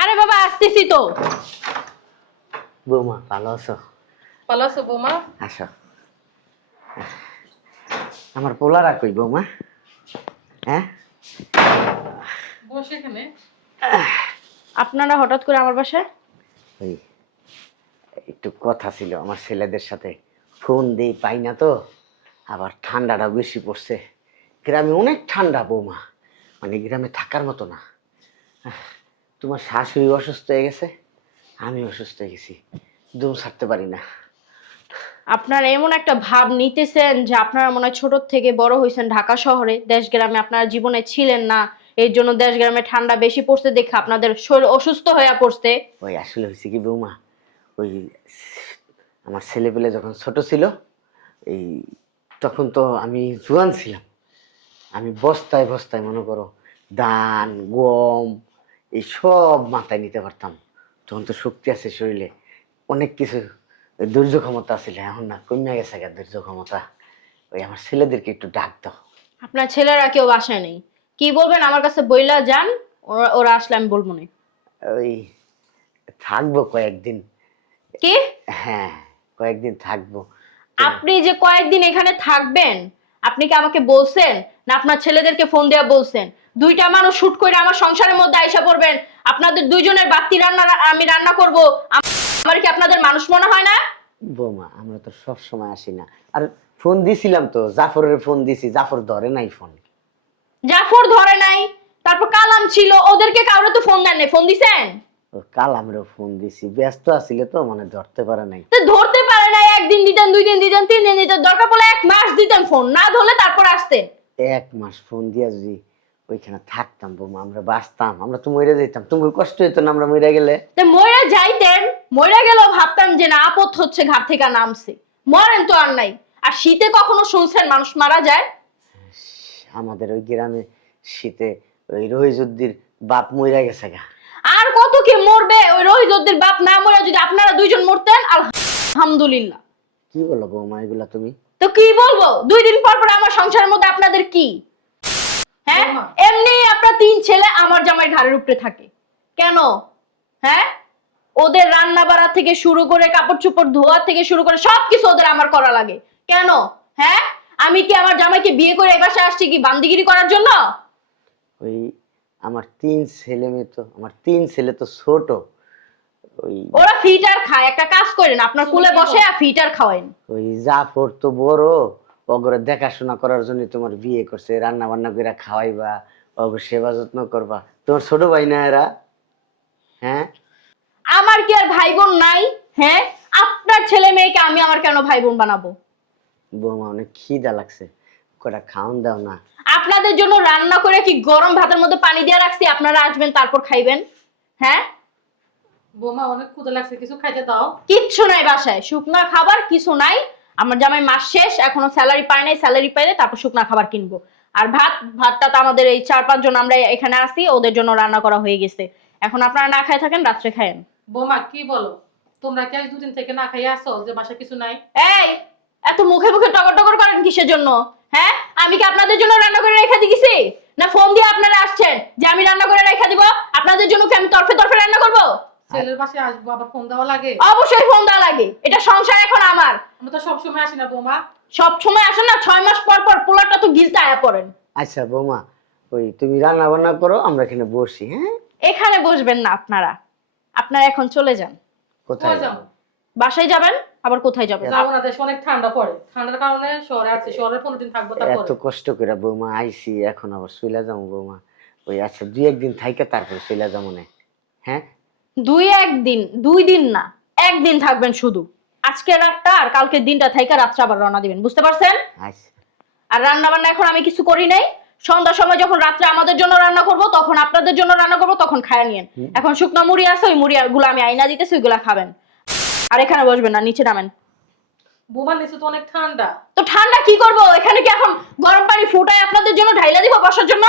আরে বাবা আসতেছি তো। বৌমা ভালো আছো? ভালো আছো বৌমা? আসো। আমার পোলারা কই বৌমা? হ্যাঁ, বসে এখানে। আপনারা হঠাৎ করে আমার বাসায়? ওই একটু কথা ছিল আমার ছেলেদের সাথে, ফোন দিই পাই না তো, আবার ঠান্ডাটা বেশি পড়ছে। গ্রামে অনেক ঠান্ডা বৌমা, মানে গ্রামে থাকার মতো না। তোমার শাশুড়ি অসুস্থ হয়ে গেছে, আমি অসুস্থ হয়ে গেছি, দম ছাড়তে পারি না। আপনারা এমন একটা ভাব নিতেছেন যে আপনারা মনে হয় ছোট থেকে বড় হয়েছেন ঢাকা শহরে, দেশ গ্রামে আপনারা জীবনে ছিলেন না, এর জন্য দেশ গ্রামে ঠান্ডা বেশি পড়ছে দেখে আপনাদের শরীর অসুস্থ হয়ে পড়ছে। ওই আসলে হয়েছে কি বৌমা, ওই আমার ছেলেপেলে যখন ছোট ছিল, এই তখন তো আমি জোয়ান ছিলাম, আমি বস্তায় বস্তায় মনে করো ধান গম এই সব মাথায় নিতে পারতাম। তখন তো শক্তি আছে শরীরে, অনেক কিছু ধৈর্য ক্ষমতা ছিল, এখন না কমে গেছে গা ধৈর্য ক্ষমতা। ওই আমার ছেলেদেরকে একটু ডাক দাও। আপনার ছেলেরা কেউ বাসায় নেই, কি বলবেন আমার কাছে বইলা যান, ওরা ওরা আসলে আমি বলবো না। ওই থাকবো কয়েকদিন। কি? হ্যাঁ, কয়েকদিন থাকবো। আপনি যে কয়েকদিন এখানে থাকবেন, আপনি কি আমাকে বলছেন না আপনার ছেলেদেরকে ফোন দেওয়া বলছেন? দুইটা মানুষ শুট করে আমার সংসারের মধ্যে আইসা পড়বেন, আপনাদের দুইজনের বাড়তি রান্না আমি রান্না করব, আমার কি আপনাদের মানুষ মনে হয় না? বৌমা আমরা তো সব সময় আসি না, আর ফোন দিছিলাম তো, জাফরের ফোন দিছি, জাফর ধরে নাই ফোন। জাফর ধরে নাই, তারপর কালাম ছিল, ওদেরকে কাউরে তো ফোন দেন নাই, ফোন দিছেন? ও কাল আমরা ফোন দিছি, ব্যস্ত আছিল তো মানে ধরতে পারে নাই। তো ধরতে পারে নাই, একদিন দিতেন, দুই দিন দিতেন, তিন দিন দিতেন, দরকার পড়লে এক মাস দিতেন ফোন, না ধরলে তারপর আসতেন। এক মাস ফোন দিয়া যদি ওইখানে থাকতাম বৌমা, আমরা বাঁচতাম, আমরা তো মরে যেতাম, তুমি কষ্ট হইতো না আমরা মরে গেলে? তো মরে যাইতেন, মরে গেলেও ভাবতাম যে না আপদ হচ্ছে ঘাট থেকে নামছে, মরেন তো আর নাই। আর শীতে কখনো শুনছেন মানুষ মারা যায়? আমাদের ওই গ্রামে শীতে ওই রহিজুদ্দির বাপ মইরা গেছে গা। আর কত কে মরবে? ওই রহিজুদ্দির বাপ না মরে যদি আপনারা দুইজন মরতেন আলহামদুলিল্লাহ। কি বলো বৌমা এগুলা তুমি? তো কি বলবো, দুই দিন পর পর আমার সংসারের মধ্যে আপনাদের কি? হ্যাঁ, বৌমা। এমনি আপনার তিন ছেলে আমার জামাইয়ের ঘাড়ের উপরে থাকে কেন? হ্যাঁ, ওদের রান্না বাড়া থেকে শুরু করে কাপড় চোপড় ধোয়া থেকে শুরু করে সবকিছু ওদের আমার করা লাগে কেন? হ্যাঁ, আমি কি আমার জামাইকে বিয়ে করে এই বাসায় আসছি কি বান্দিগিরি করার জন্য? ওই আমার তিন ছেলে মেয়ে তো, আমার তিন ছেলে তো ছোট, ওই ওরা ফিটার খায়, একটা কাজ করেন আপনার কুলে বসে আর ফিটার খাওয়েন। ওই জাফর তো বড়, ওগরে দেখাশোনা করার জন্য তোমার বিয়ে করছে, রান্না বান্না করে খাওয়াইবা, ওগো সেবা যত্ন করবা, তোমার ছোট ভাই না এরা? হ্যাঁ, আমার কি আর ভাই বোন নাই? হ্যাঁ, আপনার ছেলে মেয়েকে আমি আমার কেন ভাই বোন বানাবো? বৌমা অনেক খিদা লাগছে, কটা খাওন দাও না। আপনাদের জন্য রান্না করে কি গরম ভাতের মধ্যে পানি দিয়ে রাখছি, আপনারা আসবেন তারপর খাইবেন? হ্যাঁ, বৌমা অনেক ক্ষুধা লাগছে, কিছু খাইতে দাও। কিচ্ছু নাই বাসায়, শুকনা খাবার কিছু নাই। আমার জামাই মাস শেষ, এখনো স্যালারি পায় নাই, স্যালারি পাইলে তারপর শুকনা খাবার কিনবো। আর ভাতটা তো আমাদের এই 4-5 জন আমরা এখানে আসি, ওদের জন্য রান্না করা হয়ে গেছে, এখন আপনারা না খায় থাকেন, রাত্রে খায়েন। বৌমা কি বলো, তোমরা কি আজ দুদিন থেকে না খাইয়ে আসো যে বাসায় কিছু নাই? এই, এত মুখে মুখে টগর টগর করেন কিসের জন্য? হ্যাঁ, আমি কি আপনাদের জন্য রান্না করে রেখে দিয়েছি, না ফোন দিয়ে আপনারা আসছেন যে আমি রান্না করে রেখে দিব? আপনাদের জন্য কি আমি তরফে তরফে রান্না করব? ছেলের বাসায় আসবো আবার ফোন দেওয়া লাগে? অবশ্যই ফোন দেওয়া লাগে, এটা সংসার এখন আমার। আমরা তো সবসময় আসি না বৌমা। সব সময় আসেন না, 6 মাস পর পর পোলাটা তো গিলতে আয়া পড়েন। আচ্ছা বৌমা, ওই তুমি রান্না বান্না করো, আমরা এখানে বসি। হ্যাঁ, এখানে বসবেন না আপনারা, আপনারা এখন চলে যান। কোথায় কোথায় যাবো? যাবো? বাসায় যাবেন, আবার কোথায় যাবেন? যাবো না, দেশে অনেক ঠান্ডা পড়ে, ঠান্ডার কারণে শহরে আসছি, শহরে 15 দিন থাকবো এত তারপরে। কষ্ট করে বৌমা আইছি, এখন আবার চলে যাবো বৌমা? ওই আচ্ছা 2-1 দিন থাইকে তারপর চলে যাবো না। হ্যাঁ, 2-1 দিন, 2 দিন না, একদিন থাকবেন শুধু। আজকে রাতটা আর কালকে দিনটা থাইকা রাত্রে আবার রওনা দিবেন, বুঝতে পারছেন? আচ্ছা। আর রান্না বান্না এখন আমি কিছু করি নাই, সন্ধ্যার সময় যখন রাত্রে আমাদের জন্য রান্না করব, তখন আপনাদের জন্য রান্না করব, তখন খায়া নিয়েন। এখন শুকনো মুড়ি আছে, ওই মুড়ি গুলো আমি আইনা দিতেছি, ওইগুলা খাবেন। আর এখানে বসবেন না, নিচে নামেন। বৌমা নিচে তো অনেক ঠান্ডা। তো ঠান্ডা কি করব, এখানে কি এখন গরম পানি ফুটায় আপনাদের জন্য ঢাইলা দিব বসার জন্য?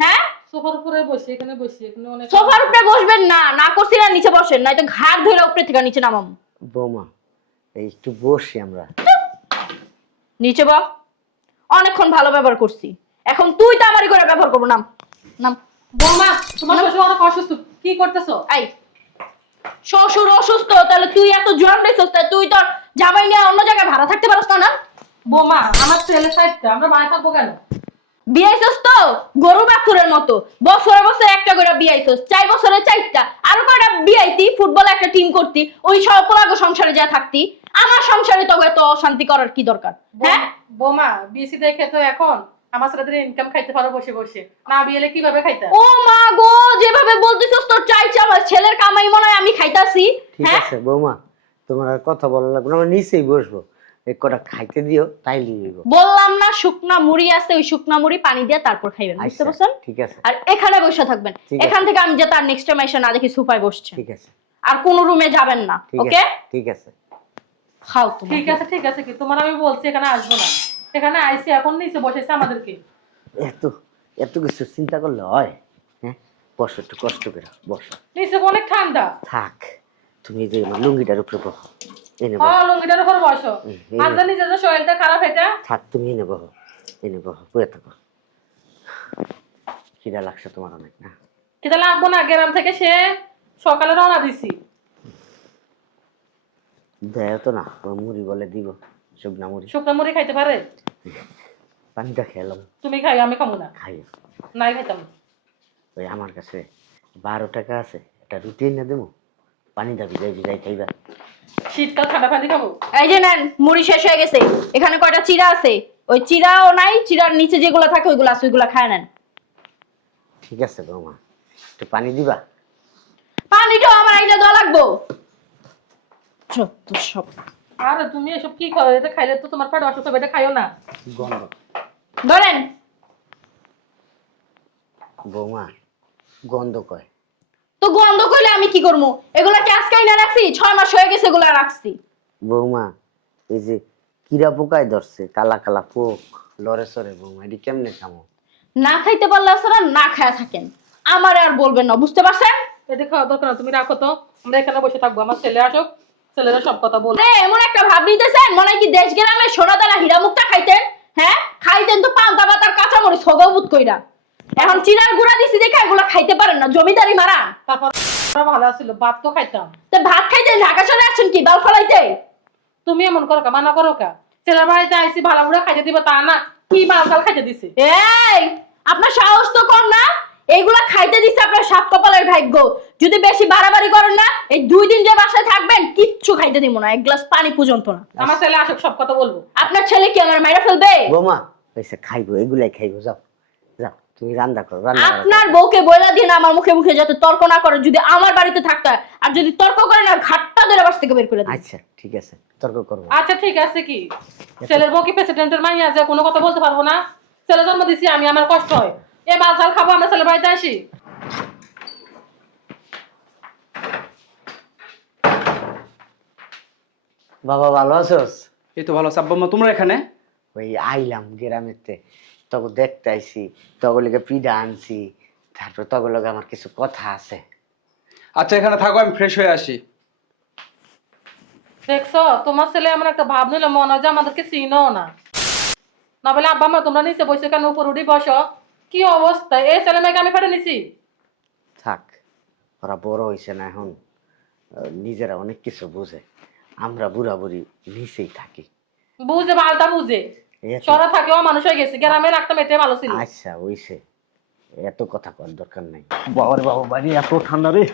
হ্যাঁ, সোফার উপরে বসি, এখানে বসি, এখানে অনেক সোফার উপরে বসবেন না, না করছি না নিচে বসেন, নয়তো ঘাড় ধরে উপরে থেকে নিচে নামাম। বৌমা এই একটু বসি আমরা। নিচে বস। অনেকক্ষণ ভালো ব্যবহার করছি, এখন তুই তো আমারই করে ব্যবহার করবো। নাম নাম। বৌমা তোমার শ্বশুর অনেক অসুস্থ, কি করতেছো? আই, শ্বশুর অসুস্থ তাহলে তুই এত জন দেখছিস, তুই তোর জামাই নিয়ে অন্য জায়গায় ভাড়া থাকতে পারস না? বৌমা আমার ছেলে সাইডটা, আমরা বাড়ি থাকবো কেন? বিয়াইছস তো গরু বাছুরের মতো, বছরে বছরে একটা করে বিয়াইছস, 4 বছরে 4টা, আরো কয়টা বিয়াইতি, ফুটবলে একটা টিম করতি, ওই সব পোলাগো সংসারে যা থাকতি। আমার সংসারে তো এত অশান্তি করার কি দরকার? হ্যাঁ বৌমা বিএসসি দেখে তো এখন আমার ছেলেদের ইনকাম খাইতে পারো বসে বসে, না বিয়েলে কিভাবে খাইতে? ও মা গো, যেভাবে বলতেছস তোর চাইছে আমার ছেলের কামাই মনে হয় আমি খাইতাছি। ঠিক হ্যাঁ আছে বৌমা, তোমার আর কথা বলা লাগবে না, আমরা নিচেই বসবো, এক কটা খাইতে দিও তাই লিব। বললাম না শুকনা মুড়ি আছে, ওই শুকনা মুড়ি পানি দিয়ে তারপর খাইবেন, বুঝতে পারছেন? ঠিক আছে আর এখানে বসে থাকবেন, ঠিক আছে। এখান থেকে আমি যে তার নেক্সট টাইম এসে না দেখি সোফায় বসছে, ঠিক আছে আর কোন রুমে যাবেন না। ঠিক ওকে, আছে ঠিক আছে। খাও তুমি। ঠিক আছে কি তোমার আমি বলছি এখানে আসবো না, এখানে আইসি এখন নিচে বসেছে আমাদেরকে। এত এত কিছু চিন্তা করলে হয়? হ্যাঁ, বসো, একটু কষ্ট করে বসো। নিচে অনেক ঠান্ডা। থাক, তুমি যে আমার লুঙ্গিটার উপরে বসো, এনে বসো। হ্যাঁ লুঙ্গিটার উপর বসো, এই আর জানি যে শরীরটা খারাপ এটা। থাক, তুমি এনে বসো, এনে বসো, বয়ে থাকো। খিদা লাগছে তোমার অনেক না? কিন্তু লাগবো না, গ্রাম থেকে সে সকালে রওনা দিছি। দেয় তো না, ও মুড়ি বলে দিব, শুকনা মুড়ি। শুকনো মুড়ি খাইতে পারে? পানিটা খেলাম। তুমি খাই, আমি খাবো না, খাই। নাই খাইতাম না। ওই আমার কাছে 12 টাকা আছে, একটা রুটি এনে দেবো, পানিটা ভিজাই ভিজাই খাইবা। শীতকাল ঠান্ডা পানি খাবো। এই যে নেন, মুড়ি শেষ হয়ে গেছে, এখানে কয়টা চিড়া আছে, ওই চিড়াও নাই, চিড়ার নিচে যেগুলো থাকে ওইগুলো আছে, ওইগুলো খায় নেন। ঠিক আছে বৌমা, একটু পানি দিবা? পানিটাও আমার আইনা দেওয়া লাগবো। যত সব। আরে তুমি এসব কি করো? এটা খাইলে তো তোমার পেট অসুস্থ হবে, এটা খাইও না। গন্ধ। ধরেন। বৌমা গন্ধ কয়। তো গন্ধ করলে আমি কি করবো? এগুলা কি আজকে না রাখছি, 6 মাস হয়ে গেছে এগুলা রাখছি। বৌমা এই যে কিরা পোকায় ধরছে, কালা কালা পোক লড়ে সরে, বৌমা এটি কেমনে খামো? না খাইতে পারলে আসলে না খায়া থাকেন, আমারে আর বলবেন না, বুঝতে পারছেন? এটা খাওয়া দরকার না, তুমি রাখো তো, আমরা এখানে বসে থাকবো, আমার ছেলে আসুক, ছেলেরা সব কথা বলবে। এমন একটা ভাব নিতেছেন মনে হয় কি দেশ গ্রামে সোনা দানা হীরা মুক্তা খাইতেন। হ্যাঁ, খাইতেন তো পান্তা ভাত আর কাঁচামরিচ সগবুত কইরা। এখন চিনার গুড়া দিছি দেখে এগুলো খাইতে পারেন না, জমিদারি মারা। তারপর ভালো ছিল, ভাত তো খাইতাম। তো ভাত খাইতে ঢাকা চলে আসছেন কি বাল ফলাইতে? তুমি এমন করো কা, মানা করো কা? ছেলের বাড়িতে আইসি ভালো বুড়া খাইতে দিব তা না, কি মাল চাল খাইতে দিছে। এই, আপনার সাহস তো কম না? এইগুলা খাইতে দিচ্ছে আপনার সাত কপালের ভাগ্য। যদি বেশি বাড়াবাড়ি করেন না, এই 2 দিন যে বাসায় থাকবেন কিচ্ছু খাইতে দিব না, এক গ্লাস পানি পর্যন্ত না। আমার ছেলে আসুক, সব কথা বলবো। আপনার ছেলে কি আমার মাইরা ফেলবে? বৌমা এসে খাইবো, এগুলাই খাইবো, যাও যাও, তুমি রান্না করো, রান্না করো। আপনার বউকে বইলা দিয়ে না আমার মুখে মুখে যাতে তর্ক না করে, যদি আমার বাড়িতে থাকতে হয়, আর যদি তর্ক করে না ঘাটটা ধরে বাস থেকে বের করে দিই। আচ্ছা ঠিক আছে, তর্ক করবো। আচ্ছা ঠিক আছে কি, ছেলের বউ কি প্রেসিডেন্টের মাইয়া আছে, কোনো কথা বলতে পারবো না? ছেলে জন্ম দিছি আমি, আমার কষ্ট হয়, এ মাল চাল খাবো, আমরা ছেলের বাড়িতে আসি। বাবা ভালো আছোস? এই তো ভালো। আব্বা আম্মা তোমরা এখানে? ওই আইলাম গ্রামেতে, তখন দেখতে আইসি, তগলিকে পিঠা আনছি, তারপর তগলকে আমার কিছু কথা আছে। আচ্ছা এখানে থাকো, আমি ফ্রেশ হয়ে আসি। দেখছো তোমার ছেলে এমন একটা ভাব নিল, মনে হয় যে আমাদেরকে চিনো না। না বলে আব্বা মা তোমরা নিচে বসে কেন, উপর উঠি বসো। কি অবস্থা, এই ছেলে মেয়েকে আমি ফেটে নিছি। থাক, ওরা বড় হয়েছে না এখন, নিজেরা অনেক কিছু বুঝে, আমরা বুড়া বুড়ি নিচেই থাকি। বুঝে বালটা বুঝে, এই শহরে থাকে ও মানুষ হয়ে গেছে, গ্রামে রাখতাম এটাই ভালো ছিল। আচ্ছা ওইসে, এত কথা কর দরকার নাই। বাবার বাবা বাড়ি এত ঠান্ডা রে।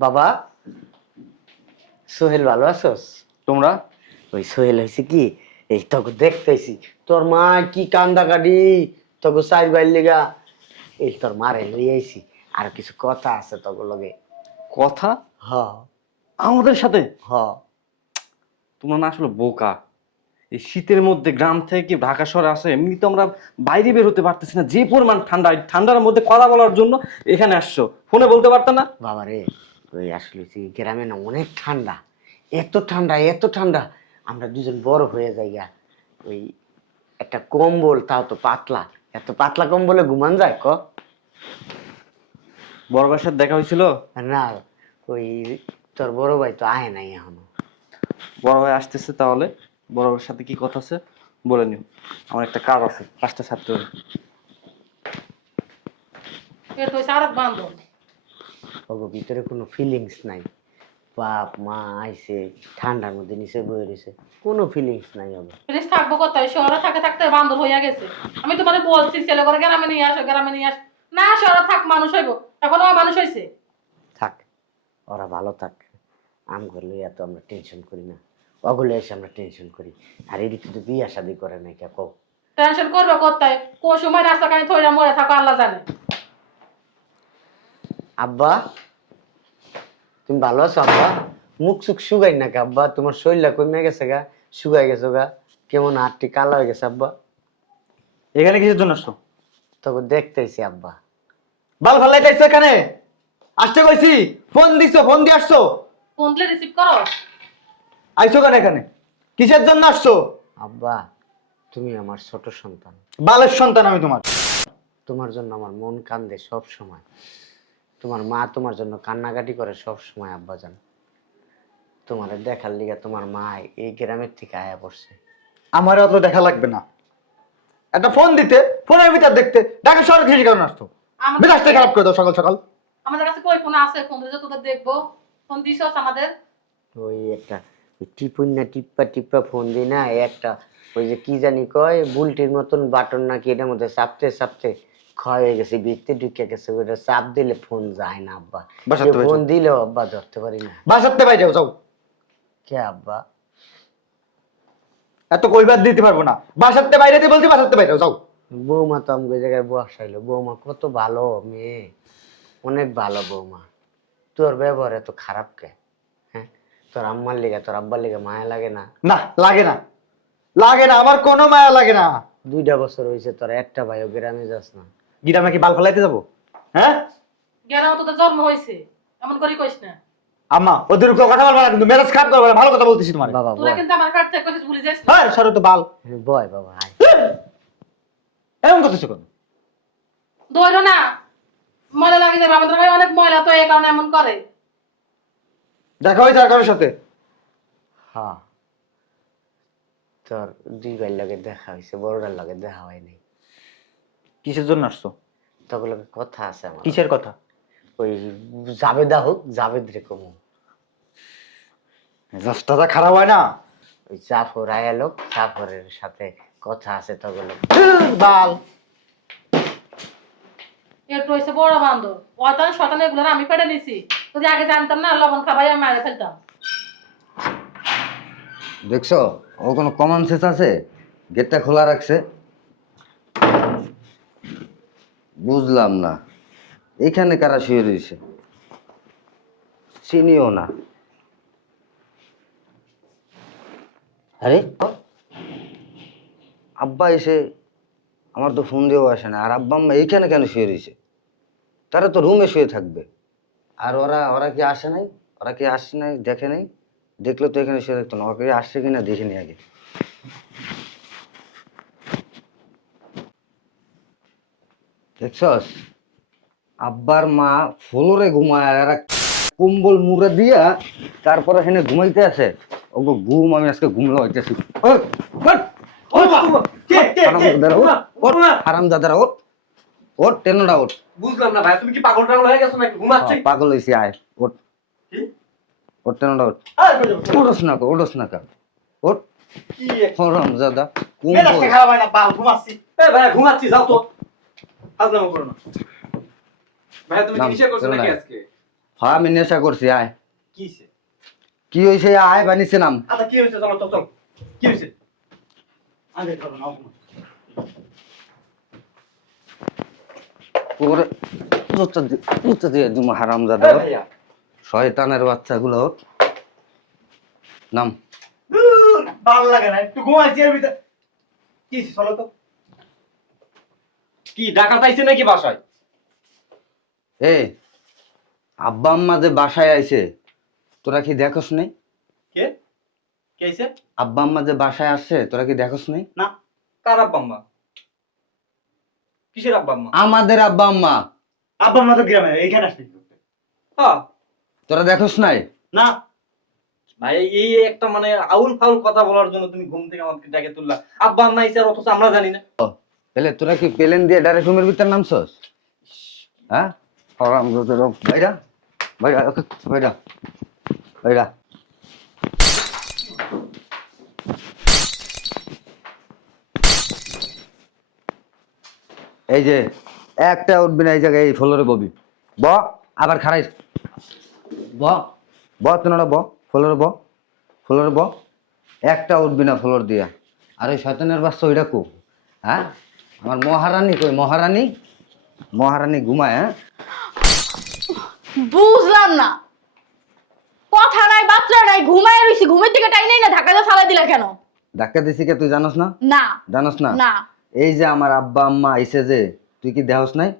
বাবা, সোহেল ভালো আছোস? তোমরা? ওই সোহেল হয়েছে কি, এই তোকে দেখতেছি, তোর মা কি কান্দা কাটি, তোকে 4 বাইর লেগা, এই তোর মারে লই আইছি, আর কিছু কথা আছে তোকে লগে। কথা? হ আমাদের সাথে? হ। তোমরা না আসলে বোকা। এই শীতের মধ্যে গ্রাম থেকে ঢাকা শহরে আসে, এমনি তো আমরা বাইরে বের হতে পারতেছি না, যে পরিমাণ ঠান্ডা, এই ঠান্ডার মধ্যে কথা বলার জন্য এখানে আসছো, ফোনে বলতে পারতো না? বাবা রে, ওই আসলে হচ্ছে কি, গ্রামে না অনেক ঠান্ডা, এত ঠান্ডা এত ঠান্ডা, আমরা দুজন বড় হয়ে যাই গা। ওই একটা কম্বল, তাও তো পাতলা, এত পাতলা কম্বলে ঘুমান যায় ক? বড় ভাইয়ের সাথে দেখা হয়েছিল? না, ওই তোর বড় ভাই তো আয় নাই এখনো। বড় ভাই আসতেছে, তাহলে বড় ভাইয়ের সাথে কি কথা আছে বলে নিও। আমার একটা কাজ আছে, কাজটা ছাড়তে হবে। এটা হচ্ছে আর এক বান্ধব। ওগো ভিতরে কোনো ফিলিংস নাই। বাপ মা আইছে ঠান্ডার মধ্যে নিচে বয়ে রয়েছে, কোনো ফিলিংস নাই ওগো। প্লিজ থাকবো কোথায়, শহরে থাকতে থাকতে বান্ধব হইয়া গেছে। আমি তোমার বলছি ছেলে করে গ্রামে নিয়ে আসো, গ্রামে নিয়ে আস। না শহরে থাক, মানুষ হইব। এখন ও মানুষ হয়েছে। থাক, ওরা ভালো থাক। আমগুলো এত আমরা টেনশন করি না, ওগুলো এসে আমরা টেনশন করি। আর এদিকে তো বিয়ে শাদি করে নাই কে কও। টেনশন করবে কোথায়, কোন সময় রাস্তা কানি থইরা মরে থাকো আল্লাহ জানে। আব্বা তুমি ভালো আছো আব্বা? মুখ চুখ শুকাই না কে আব্বা? তোমার শরীরটা কমে গেছে গা, শুকাই গেছো গা, কেমন আটটি কালা হয়ে গেছে আব্বা। এখানে কিসের জন্য আসছো? তবে দেখতেছি আব্বা। বাল ফালাইতেছো এখানে? আসতে কইছি, ফোন দিছো, ফোন দিয়ে আসছো। ফোন দিলে রিসিভ করো। আইছো কেন এখানে? কিসের জন্য আসছো? আব্বা তুমি আমার ছোট সন্তান, বালের সন্তান আমি তোমার। তোমার জন্য আমার মন কান্দে সব সময়। তোমার মা তোমার জন্য কান্নাকাটি করে সব সময় আব্বা জান। তোমার দেখার লিগে তোমার মা এই গ্রামের থেকে আয়া পড়ছে। আমার অত দেখা লাগবে না। একটা ফোন দিতে, ফোনের ভিতর দেখতে, ঢাকা শহরে কিসের কারণে আসতো? আমাদের মেজাজটা খারাপ করে দাও সকাল সকাল। আমাদের কাছে কই ফোন আছে, ফোন দিলে তোদের দেখবো। ফোন দিছস আমাদের? ওই একটা টিপুন্না টিপ্পা টিপ্পা ফোন দিই না, একটা ওই যে কি জানি কয় বুলটির মতন বাটন নাকি, এটার মধ্যে চাপতে চাপতে ক্ষয় হয়ে গেছে, ভিতরে ঢুকে গেছে, ওটা চাপ দিলে ফোন যায় না আব্বা। বাসাতে ফোন দিলেও আব্বা ধরতে পারি না। বাসাতে বাইরে যাও, যাও। কে আব্বা? এত কইবার দিতে পারবো না। বাসাতে বাইরে দিয়ে বলছি, বাসাতে বাইরে যাও। বৌমা তো আমাকে জায়গায় বসাইলো, বৌমা কত ভালো মেয়ে, অনেক ভালো বৌমা। তোর ব্যবহার এত খারাপ কে? হ্যাঁ, তোর আম্মার লিগা তোর আব্বার লিগা মায়া লাগে না? না, লাগে না, লাগে না, আমার কোনো মায়া লাগে না। 2টা বছর হয়েছে তোর একটা ভাইও গ্রামে যাস না। গিরামে কি বাল ফালাইতে যাবো? হ্যাঁ গেরাম তোদের জন্ম হয়েছে, এমন করি কইস না। আম্মা, অতিরিক্ত কথা বলবা না কিন্তু, মেজাজ খারাপ করবে না, ভালো কথা বলতেছি তোমার। বাবা তোরা বয়, কিন্তু আমার কাছ থেকে কইছিস, ভুলে যাস না। হ্যাঁ সরো তো বাল। বয় বাবা আয়। এমন করতেছো কেন? ধরো না, ময়লা লাগে যাবে। আমাদের ভাই অনেক ময়লা, তো এই কারণে এমন করে। দেখা হয়েছে আর কারোর সাথে? হ্যাঁ, তোর 2 ভাইয়ের লগে দেখা হয়েছে, বড়টার লগে দেখা হয়নি। কিসের জন্য আসছো? তখন লগে কথা আছে আমার। কিসের কথা? ওই জাবেদা হোক, জাবেদ রে কমু। মেজাজটা যা খারাপ হয় না। ওই জাফর আয়ালোক, জাফরের সাথে কথা আছে তখন। বাল। একটু হয়েছে বড় বান্ধব, অয়তান শতান এগুলো আমি পেটে নিছি। যদি আগে জানতাম না, লবণ খাবাই আমি মারে ফেলতাম। দেখছো ও কোনো কমন সেন্স আছে? গেটটা খোলা রাখছে। বুঝলাম না এখানে কারা শুয়ে রয়েছে, চিনিও না। আরে আব্বা এসে আমার তো ফোন দিয়েও আসে না, আর আব্বা আম্মা এইখানে কেন শুয়ে রয়েছে? তারা তো রুমে শুয়ে থাকবে। আর ওরা ওরা কি আসে নাই? ওরা কি আসে নাই? দেখে নাই? দেখলে তো এখানে শুয়ে থাকতো না। ওকে আসছে কিনা দেখিনি আগে। দেখছস আব্বার মা ফ্লোরে ঘুমায়, আর এরা কম্বল মুড়ে দিয়া তারপরে এখানে ঘুমাইতে আছে। ওগো ঘুম আমি আজকে ঘুমলো হইতেছি। হারামজাদারা ওঠ, ওঠ, টেনোটা ওঠ। বুঝলাম না ভাই, তুমি কি পাগল টাগল হয়ে গেছো নাকি? ঘুমাচ্ছি। পাগল হয়েছি, আয় ওঠ, কি? ওঠ, টেনোটা ওঠ। ওঠোস না, ওঠোস না কা, ওঠ। কি হারামজাদা মেজাজটা খারাপ হয় না, বাল ঘুমাচ্ছি। এ ভাই ঘুমাচ্ছি, যাও তো। হাজলামো করো না ভাই। তুমি কি নেশা করছো নাকি আজকে? হ্যাঁ আমি নেশা করছি, আয়। কি হইছে? কি হয়েছে? আয় বানিয়েছে নাম। আচ্ছা কি হইছে, চলো চল চল। কি হইছে? আগে করো না। ওরে জুতা দিয়ে তুমি হারামজাদা। এ ভাইয়া, শয়তানের বাচ্চাগুলো ওঠ। নাম। ভালো লাগে না, একটু ঘুমাইছি এর ভিতর। কি হইছে, চলো তো। কি ডাকাত আইছে নাকি বাসায়? এ আব্বা আম্মা যে বাসায় আইছে তোরা কি দেখোস নাই? কে কে আইছে? আব্বা আম্মা যে বাসায় আসছে তোরা কি দেখোস নাই? না, কার আব্বা আম্মা? কিসের আব্বা আম্মা? আমাদের আব্বা আম্মা। আব্বা মা তো গ্রামে, এইখানে আসবে। হ্যাঁ। তোরা দেখোস নাই? না, ভাই এই একটা মানে আউল ফাউল কথা বলার জন্য তুমি ঘুম থেকে আমাকে ডেকে তুললা। আব্বা আম্মা আইছে আর অথচ আমরা জানি না। তাহলে তোরা কি প্লেন দিয়ে ডাইরেক্ট রুমের ভিতর নামছস? হ্যাঁ ভাইরা ভাইরা ভাইরা ভাইরা এই যে একটা উঠবি না এই জায়গায়, এই ফ্লোরে ববি। ব আবার খারাই ব ব তোরা ব ফ্লোরে ব ফ্লোরে ব, একটা উঠবি না ফ্লোর দিয়া। আর ওই শয়তানের বাচ্চা ওইটা কো? হ্যাঁ আমার মহারানী কই? মহারানী মহারানী ঘুমায়? হ্যাঁ বুঝলাম না, কথা নাই বাচ্চা নাই, ঘুমায় রইছি, ঘুমের থেকে টাই নাই না, ঢাকা দিয়ে ফালাই দিলা কেন? ধাক্কা দিছি কে তুই জানোস না? না জানোস না? না। এই যে আমার আব্বা আম্মা আইছে যে, তুই কি দেহস নাই?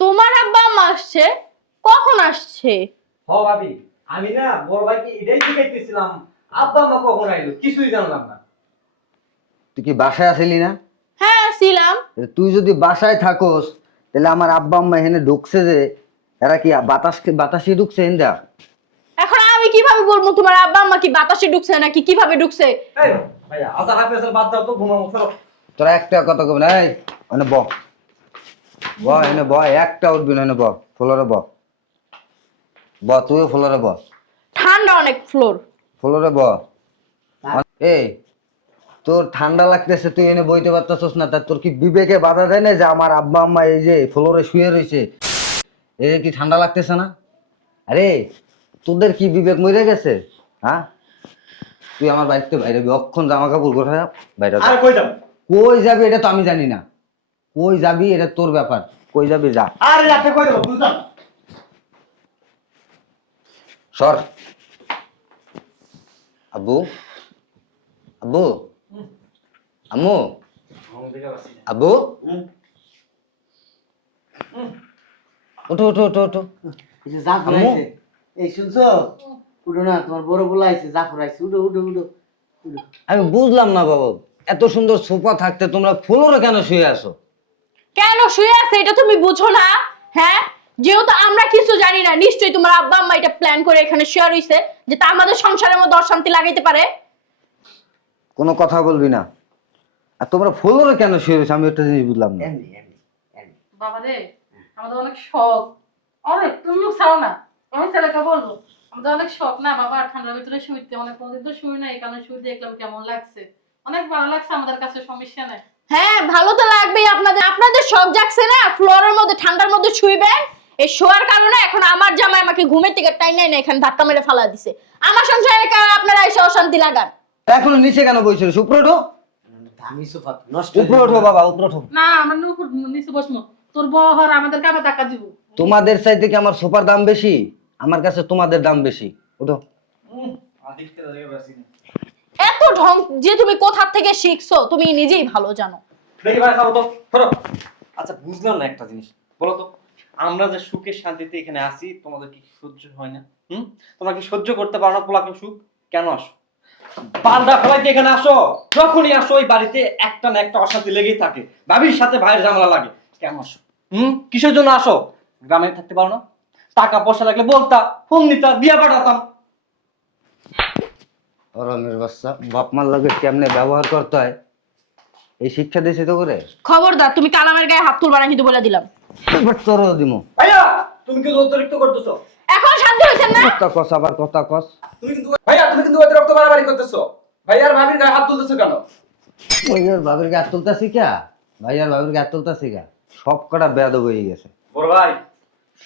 তোমার আব্বা আম্মা আসছে? কখন আসছে? হ ভাবি, আমি না বড় ভাইকে এটাই শিখাইতেছিলাম, আব্বা আম্মা কখন আইলো কিছুই জানলাম না। তুই কি বাসায় আসিলি না? হ্যাঁ ছিলাম। তুই যদি বাসায় থাকোস তাহলে আমার আব্বা আম্মা এখানে ঢুকছে যে, এরা কি বাতাসে ঢুকছে এন্দা? এখন আমি কিভাবে বলবো তোমার আব্বা আম্মা কি বাতাসে ঢুকছে নাকি কিভাবে ঢুকছে? এই ভাইয়া আজা হাফেজ বাদ দাও তো, ঘুমাবো চলো। তোরা একটা কথা কবি না, এই এনে ব ব এনে ব, একটা উঠবি না, এনে ব ফ্লোরে ব ব, তুইও ফ্লোরে ব ঠান্ডা অনেক ফ্লোর। ফ্লোরে ব। এই তোর ঠান্ডা লাগতেছে, তুই এনে বইতে পারতেছস না, তা তোর কি বিবেকে বাধা দেয় না যে আমার আব্বা আম্মা এই যে ফ্লোরে শুয়ে রয়েছে, এ কি ঠান্ডা লাগতেছে না? আরে তোদের কি বিবেক মরে গেছে? হ্যাঁ তুই আমার বাড়িতে বাইরে অক্ষণ জামা কাপড় গোঠা বাইরে আরে কই যাও? কই যাবি এটা তো আমি জানি না, কই যাবি এটা তোর ব্যাপার, কই যাবি যা। আরে রাতে কই যাবো বুঝলাম। সর। আব্বু আব্বু আম্মু আব্বু ওঠো ওঠো ওঠো ওঠো। এই যে জাফর আম্মু? আইছে, এই শুনছো? উঠো না, তোমার বড় বলা আইছে, জাফর আইছে, উঠো উঠো উঠো উঠো। আমি বুঝলাম না বাবা, এত সুন্দর সোফা থাকতে তোমরা ফ্লোরে কেন শুয়ে আসো? কেন শুয়ে আছে এটা তুমি বুঝো না? হ্যাঁ যেহেতু আমরা কিছু জানি না, নিশ্চয়ই তোমার আব্বা আম্মা এটা প্ল্যান করে এখানে শুয়ে রইছে যে তা আমাদের সংসারের মধ্যে অশান্তি লাগাইতে পারে। কোনো কথা বলবি না। আর তোমরা ফ্লোরে কেন শুয়ে রয়েছো আমি একটা জিনিস বুঝলাম না। এমনি এমনি এমনি। বাবা রে, আমাদের অনেক শখ, অনেক, তুমি মুখ ছাড়ো না, আমি ছেলেকে বলবো, আমাদের অনেক শখ না বাবা ঠান্ডার ভিতরে শুইতে, অনেক কোনদিন তো শুই না, এই কারণে শুই দেখলাম কেমন লাগছে, অনেক ভালো লাগছে আমাদের কাছে, সমস্যা নাই। হ্যাঁ ভালো তো লাগবেই, আপনাদের আপনাদের শখ জাগছে না ফ্লোরের মধ্যে ঠান্ডার মধ্যে শুইবেন। এই শোয়ার কারণে এখন আমার জামাই আমাকে ঘুমের থেকে টাই নাই না এখানে ধাক্কা মেরে ফালা দিছে। আমার সংসারের কারণে আপনারা এসে অশান্তি লাগান। এখনো নিচে কেন বসে রয়েছো? উপরে ওঠো, দামি সোফা নষ্ট উপরে ওঠো বাবা, উপরে ওঠো। না আমার উপর নিচে বসমো, তোর বহর আমাদের কাপে টাকা দিব। তোমাদের চাইতে কি আমার সোফার দাম বেশি? আমার কাছে তোমাদের দাম বেশি। ওঠো। আদিকতে জায়গা বাসি না। এত ঢং যে তুমি কোথা থেকে শিখছো তুমি নিজেই ভালো জানো। দেখি ভাই খাবো তো ধরো। আচ্ছা বুঝলাম না একটা জিনিস, বলো তো আমরা যে সুখে শান্তিতে এখানে আসি তোমাদের কি সহ্য হয় না? তোমরা কি সহ্য করতে পারো না পোলাকে সুখ? কেন আসো বান্দা ফলাইতে এখানে আসো? যখনই আসো ওই বাড়িতে একটা না একটা অশান্তি লেগেই থাকে, ভাবির সাথে ভাইয়ের ঝামেলা লাগে, কেন আসো? কিসের জন্য আসো? গ্রামে থাকতে পারো না? টাকা পয়সা লাগলে বলতা, ফোন দিতা, দিয়া পাঠাতাম। রমের বাচ্চা, বাপ মার লাগে কেমনে ব্যবহার করতে হয় এই শিক্ষা দিয়েছি তো করে। খবরদার তুমি কালামের গায়ে হাত তুলবা না কিন্তু বলে দিলাম। এবার তোরও দিমু। ভাইয়া তুমি কিন্তু অতিরিক্ত করতেছো। এখন শান্তি হয়েছেন না? কথা কস আবার কথা কস। ভাইয়া তুমি কিন্তু অতিরিক্ত বাড়াবাড়ি করতেছো। ভাইয়ার ভাবির গায়ে হাত তুলতেছো কেন? ভাইয়ার ভাবির গায়ে হাত তুলতাছি কা? ভাইয়ার ভাবির গায়ে হাত তুলতাছি কা? সব কটা বেয়াদব হয়ে গেছে। বড় ভাই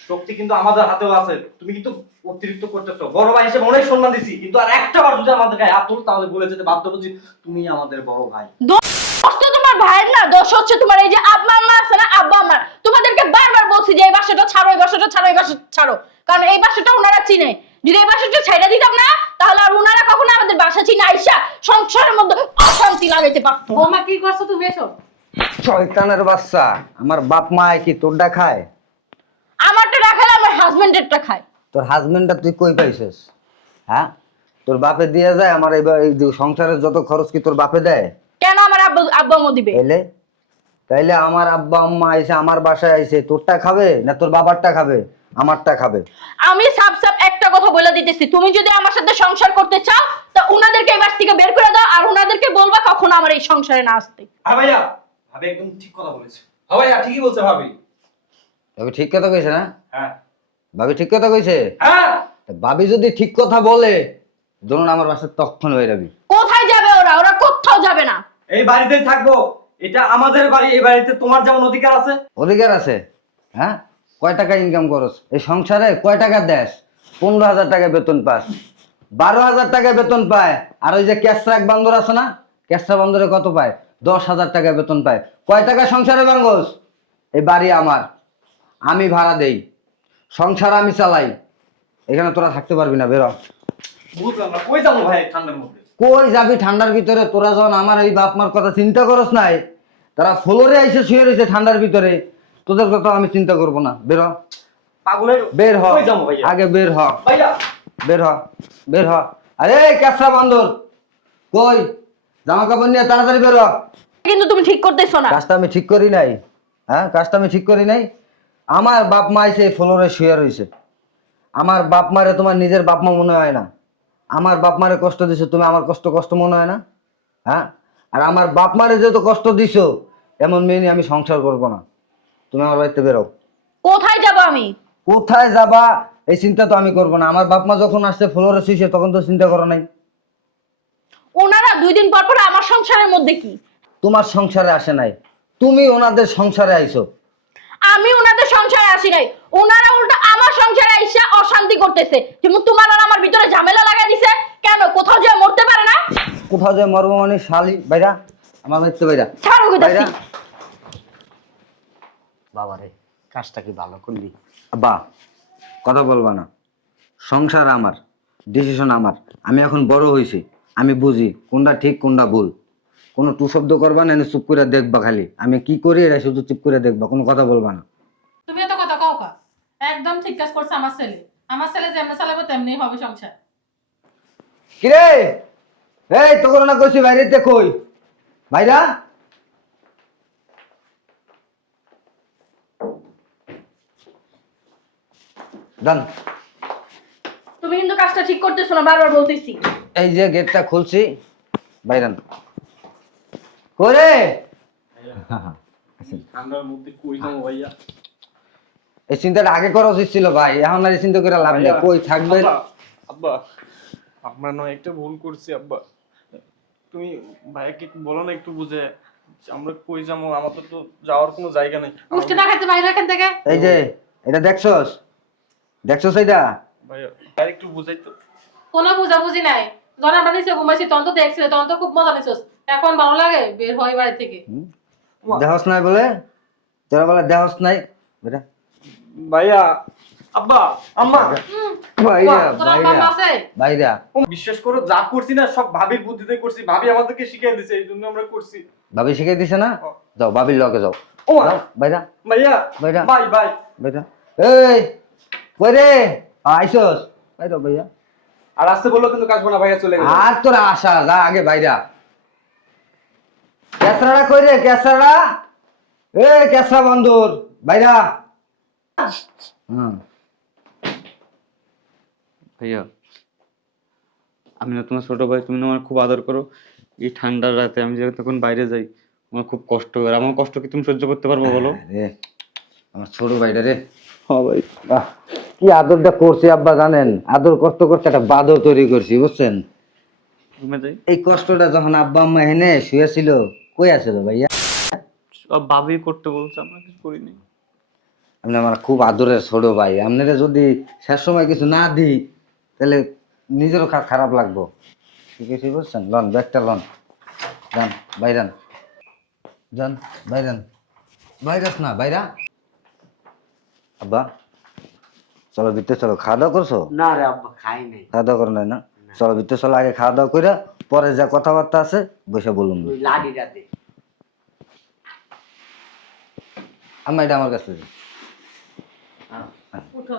শক্তি কিন্তু আমাদের হাতেও আছে, তুমি কিন্তু অতিরিক্ত করতেছো। বড় ভাই হিসেবে অনেক সম্মান দিছি, কিন্তু আর একটা বার যদি আমাদের গায়ে হাত তুল তাহলে বলে যেতে বাধ্য হচ্ছি তুমি আমাদের বড় ভাই। দোষ তো তোমার ভাইয়ের না, দোষ হচ্ছে তোমার এই যে আব্বা আম্মা আছে না, আব্বা আম্মার। তোমাদেরকে বারবার বলছি যে এই বাসাটা ছাড়ো, এই বাসাটা ছাড়ো, এই বাসা ছাড়ো, কারণ এই বাসাটা ওনারা চিনে। যদি এই বাসাটা ছেড়ে দিতাম না তাহলে আর ওনারা কখনো আমাদের বাসা চিনে আইসা সংসারের মধ্যে অশান্তি লাগাইতে পারতো না। বৌমা কি করছো তুমি এসব? শয়তানের বাচ্চা, আমার বাপ মা কি তোরটা খায়? আমারটা রাখালে আমার হাজবেন্ডেরটা খায়। তোর হাজবেন্ডটা তুই কই পাইছিস? হ্যাঁ তোর বাপে দিয়ে যায় আমার এই যে সংসারের যত খরচ কি তোর বাপে দেয়? কেন আমার আব্বা আব্বা আম্মা দিবে? তাইলে তাইলে আমার আব্বা আম্মা আইসে আমার বাসায় আইসে তোরটা খাবে না তোর বাবারটা খাবে? আমারটা খাবে। আমি সাপ সাপ একটা কথা কথা বলে দিতেছি, তুমি যদি আমার সাথে সংসার করতে চাও তা উনাদেরকে এই বাস থেকে বের করে দাও, আর উনাদেরকে বলবা কখনো আমার এই সংসারে না আসতে। আর ভাইয়া ভাবি একদম ঠিক কথা বলেছে। হ্যাঁ ভাইয়া ঠিকই বলছে ভাবি। ভাবি ঠিক কথা কইছে না? হ্যাঁ ভাবি ঠিক কথা কইছে? হ্যাঁ তা ভাবি যদি ঠিক কথা বলে ধরুন আমার বাসায় তখন হয়ে যাবি। কোথায় যাবে ওরা? ওরা কোথাও যাবে না। এই বাড়িতেই থাকবো, এটা আমাদের বাড়ি, এই বাড়িতে তোমার যেমন অধিকার আছে। অধিকার আছে? হ্যাঁ, কয় টাকা ইনকাম করস এই সংসারে? কয় টাকা দেশ? 15,000 টাকা বেতন পাস, 12,000 টাকা বেতন পায়। আর ওই যে ক্যাশরাক বান্দর আছে না, ক্যাশরা বান্দরে কত পায়? 10,000 টাকা বেতন পায়। কয় টাকা সংসারে ভাঙ্গস? এই বাড়ি আমার, আমি ভাড়া দেই, সংসার আমি চালাই। এখানে তোরা থাকতে পারবি না, বেরো। বুঝলাম না, কই যাবো ভাই ঠান্ডার মধ্যে? কই যাবি ঠান্ডার ভিতরে? তোরা যখন আমার এই বাপ মার কথা চিন্তা করস নাই, তারা ফ্লোরে এসে শুয়ে রয়েছে ঠান্ডার ভিতরে, তোদের কথা আমি চিন্তা করব না। বেরো, পাগলের বের হ, কই যাবো ভাইয়া? আগে বের হ, ভাইয়া বের হ, বের হ। আরে ক্যাসরা বান্দর, কই? জামা কাপড় নিয়ে তাড়াতাড়ি বের হ। কিন্তু তুমি ঠিক করতেছো না। কাজটা আমি ঠিক করি নাই। হ্যাঁ, কাজটা আমি ঠিক করি নাই। আমার বাপ মা এসে ফ্লোরে শুয়ে রয়েছে। আমার বাপ মারে তোমার নিজের বাপ মা মনে হয় না? আমার বাপ মারে কষ্ট দিছো তুমি, আমার কষ্ট কষ্ট মনে হয় না? হ্যাঁ, আর আমার বাপ মারে যেহেতু কষ্ট দিছো, এমন মেয়ে নিয়ে আমি সংসার করবো না। তুমি আমার বাড়িতে বেরো। কোথায় যাব আমি? কোথায় যাবা এই চিন্তা তো আমি করবো না। আমার বাপ মা যখন আসছে ফ্লোরে শুয়েছে তখন তো চিন্তা করো নাই। ওনারা 2 দিন পর পর আমার সংসারের মধ্যে কি? তোমার সংসারে আসে নাই, তুমি ওনাদের সংসারে আইছো। আমি ওনাদের সংসারে আসি নাই, ওনারা উল্টা আমার সংসারে আইসা অশান্তি করতেছে। যেমন তোমার আর আমার ভিতরে ঝামেলা লাগাই দিছে। কেন? কোথাও যে মরতে পারে না? কোথাও যে মর্ম মানে শালি বাইরা, আমার বাড়িতে বাইরা, ছাড়ো কইতাছি। বাইরা। বাবারে, কাজটা কি ভালো করলি? আব্বা, কথা বলবা না। সংসার আমার, ডিসিশন আমার। আমি এখন বড় হয়েছি, আমি বুঝি কোনটা ঠিক কোনটা ভুল। কোনো টু শব্দ করবা না, এনে চুপ করে দেখবা। খালি আমি কি করি এটা শুধু চুপ করে দেখবা, কোনো কথা বলবা না। তুমি এত কথা কও কা? একদম ঠিক কাজ করছে আমার ছেলে। আমার ছেলে যেমন চালাবে তেমনি হবে সংসার। কিরে, এই তো করে না কইছি বাইরেতে কই? ভাইরা, ডান। তুমি কিন্তু কাজটা ঠিক করতেছো না, বারবার বলতেছি। এই যে গেটটা খুলছি, বাইরান করে। ঠান্ডার মধ্যে কই যাবো ভাইয়া? এই চিন্তাটা আগে করা উচিত ছিল ভাই, এখন আর এই চিন্তা করে লাভ নেই। কই থাকবে? আব্বা, আমরা নয় একটা ভুল করছি আব্বা, তুমি ভাইয়াকে বলো না একটু বুঝে যে আমরা কই যাবো, আমাদের তো যাওয়ার কোনো জায়গা নেই। পুষ্টি না খাইতে বাইরে এখান থেকে। এই যে এটা দেখছস, দেখছস এটা? ভাইয়া আর একটু বুঝাই তো। কোনো বুঝাবুঝি নাই। যখন আমরা নিচে ঘুমাইছি তখন তো দেখছিলে, তখন তো খুব মজা নিছিস। এখন ভালো লাগে বের হয় বাড়ি থেকে। দেহস নাই বলে, তোরা বলে দেহস নাই বেটা। ভাইয়া, আব্বা, আম্মা, ভাইরা, তোর আব্বা ভাইরা, আম্মা আছে? ভাইরা। বিশ্বাস করো যা করছি না সব ভাবির বুদ্ধিতে করছি, ভাবি আমাদেরকে শিখিয়ে দিয়েছে, এই জন্য আমরা করছি। ভাবি শিখাই দিছে না? যাও ভাবির লগে যাও। ও যাও, ভাইরা, ভাইয়া, ভাইরা। Bye bye. ভাইরা। এই কই রে? আইছস? ভাইরা, ভাইয়া। আর আসতে বললো কিন্তু কাজবো না ভাইয়া, চলে গেল। আর তোরা আসা যা আগে ভাইরা। কেসরাটা কই রে? কেসরাটা, এ কেসরা বন্ধুর ভাইরা। ভাইয়া, আমি না তোমার ছোট ভাই, তুমি না আমার খুব আদর করো। এই ঠান্ডার রাতে আমি যখন তখন বাইরে যাই, আমার খুব কষ্ট হয়। আমার কষ্ট কি তুমি সহ্য করতে পারবো বলো? রে আমার ছোট ভাইটা রে, হ্যাঁ ভাই। বাহ, কি আদরটা করছি আব্বা জানেন? আদর করতে করতে একটা বাদও তৈরি করছি, বুঝছেন? রুমে যাই, এই কষ্টটা যখন আব্বা আম্মা হেনে শুয়েছিল, কই আছিল ভাইয়া? সব ভাবি করতে বলছে, আমরা কিছু করিনি। আপনি আমার খুব আদরের ছোট ভাই, আপনারা যদি শেষ সময় কিছু না দিই তাহলে নিজেরও খারাপ লাগবো। ঠিক আছে, বুঝছেন? লন ব্যাগটা লন, যান বাইরান, যান বাইরান। ভাইরাস না বাইরা। আব্বা চলো ভিতরে চলো, খাওয়া দাওয়া করছো? না রে আব্বা, খাই নাই। খাওয়া দাওয়া করো নাই না? চলো ভিতরে চলো, আগে খাওয়া দাওয়া করে পরে যা কথাবার্তা আছে বসে বলুন। ওই লাঠিটা দে। আম্মা এটা আমার কাছে দে। উঠো।